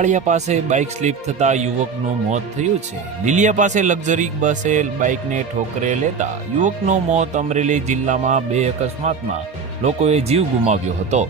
લાપાળિયા પાસે bike slip થતા યુવકનું મોત થયું છે। લીલિયા પાસે લક્ઝરી બસે બાઇકને ઠોકરે લેતા યુવકનું મોત। અમરેલી જિલ્લામાં 2 અકસ્માતમાં લોકોએ જીવ ગુમાવ્યો હતો।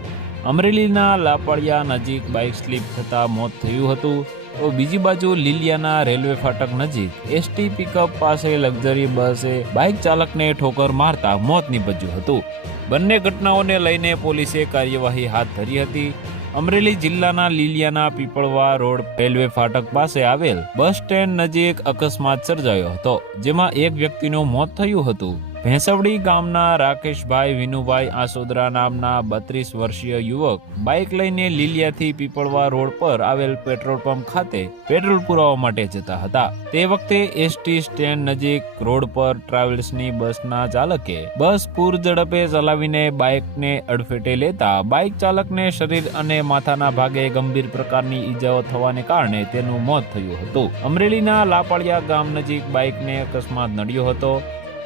અમરેલીના લાપાળિયા નજીક બાઇક સ્લીપ થતા મોત થયું હતું, તો બીજી બાજુ લીલિયાના રેલવે ફાટક નજીક એસટી પિકઅપ પાસે લક્ઝરી બસે બાઇક ચાલકને ઠોકર મારતા મોત નીપજ્યું હતું। બંને ઘટનાઓને લઈને પોલીસે કાર્યવાહી હાથ ધરી હતી। અમરેલી જિલ્લાના લીલિયાના પીપળવા રોડ રેલવે ફાટક પાસે આવેલ બસ સ્ટેન્ડ નજીક અકસ્માત સર્જાયો હતો, જેમાં એક વ્યક્તિનું મોત થયું હતું। ભેંસવડી ગામના રાકેશભાઈ વિનુભાઈ આસોદરા નામના 32 વર્ષીય યુવક બાઇક લઈને લીલિયાથી પીપળવા રોડ પર આવેલ પેટ્રોલ પંપ ખાતે પેટ્રોલ પુરાવવા માટે જતા હતા। તે વખતે એસટી સ્ટેન્ડ નજીક રોડ પર ટ્રાવેલ્સની બસના ચાલકે બસ પૂર ઝડપે ચલાવીને બાઇકને અડફેટે લેતા બાઇક ચાલકને શરીર અને માથાના ભાગે ગંભીર પ્રકારની ઈજાઓ થવાને કારણે તેનું મોત થયું હતું। અમરેલીના લાપાળિયા ગામ નજીક બાઇકને અકસ્માત નડ્યો હતો।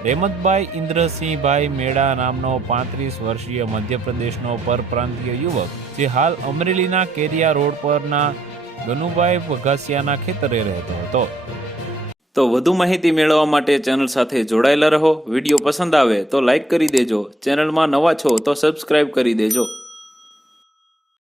રેમતભાઈ ઇન્દ્રસિંહભાઈ મેડા નામનો 35 વર્ષીય મધ્યપ્રદેશનો પરપ્રાંતીય યુવક, જે હાલ અમરેલીના કેરિયા રોડ પરના ગનુભાઈ વઘાસિયાના ખેતરે રહેતો હતો। તો વધુ માહિતી મેળવવા માટે ચેનલ સાથે જોડાયેલા રહો। વિડીયો પસંદ આવે તો લાઈક કરી દેજો, ચેનલમાં નવા છો તો સબસ્ક્રાઇબ કરી દેજો।